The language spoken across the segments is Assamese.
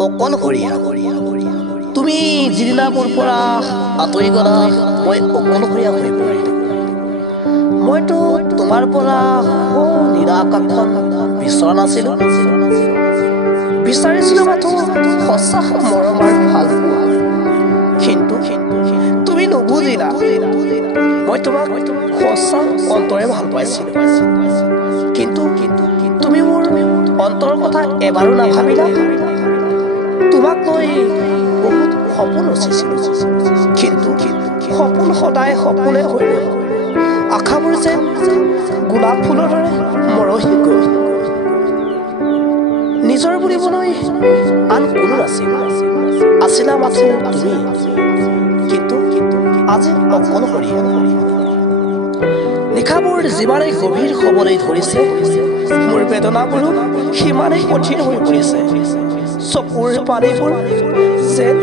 অকলশৰীয়া তুমি যিদিনা মোৰ পৰা আঁতৰি গ'লা মই অকলশৰীয়া হৈ পৰিলোঁ মইতো তোমাৰ পৰা নিৰাকাশখন বিচৰা নাছিলোঁ বিচাৰিছিলোঁ মাথো সঁচা মৰম আৰু ভাল পোৱা কিন্তু তুমি নুবুজিলা মই তোমাক সঁচা অন্তৰে ভাল পাইছিলোঁ কিন্তু তুমি মোৰ অন্তৰৰ কথা এবাৰো নাভাবিলা তোমাক লৈ বহুত সপোন ৰচিছিলোঁ কিন্তু সপোন সদায় সপোনে হৈ ৰ'ল আশাবোৰ যেন গোলাপ ফুলৰ দৰে মৰহি গ'ল নিজৰ বুলিবলৈ আন কোনো নাছিল আছিলা মাথো তুমি কিন্তু আজি অকলশৰীয়া নিশাবোৰ যিমানেই গভীৰ হ'বলৈ ধৰিছে মোৰ বেদনাবোৰো সিমানেই কঠিন হৈ পৰিছে চকুৰ পানীবোৰ যেন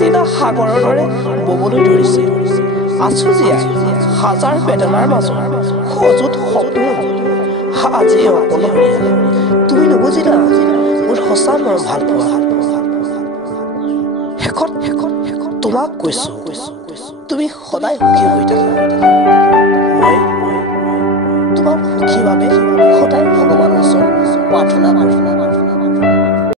দিনা সাগৰৰ দৰে ববলৈ ধৰিছে আছো জীয়াই হাজাৰ বেদনাৰ মাজত সজুত সপোন আজি অকলশৰীয়া তুমি নুবুজিলা মোৰ সঁচা মৰম ভাল পোৱা শেষত তোমাক কৈছো তুমি সদায় সুখী হৈ থাকা মই তোমাৰ সুখীৰ বাবে সদায় ভগৱানৰ ওচৰত প্ৰাৰ্থনা কৰিম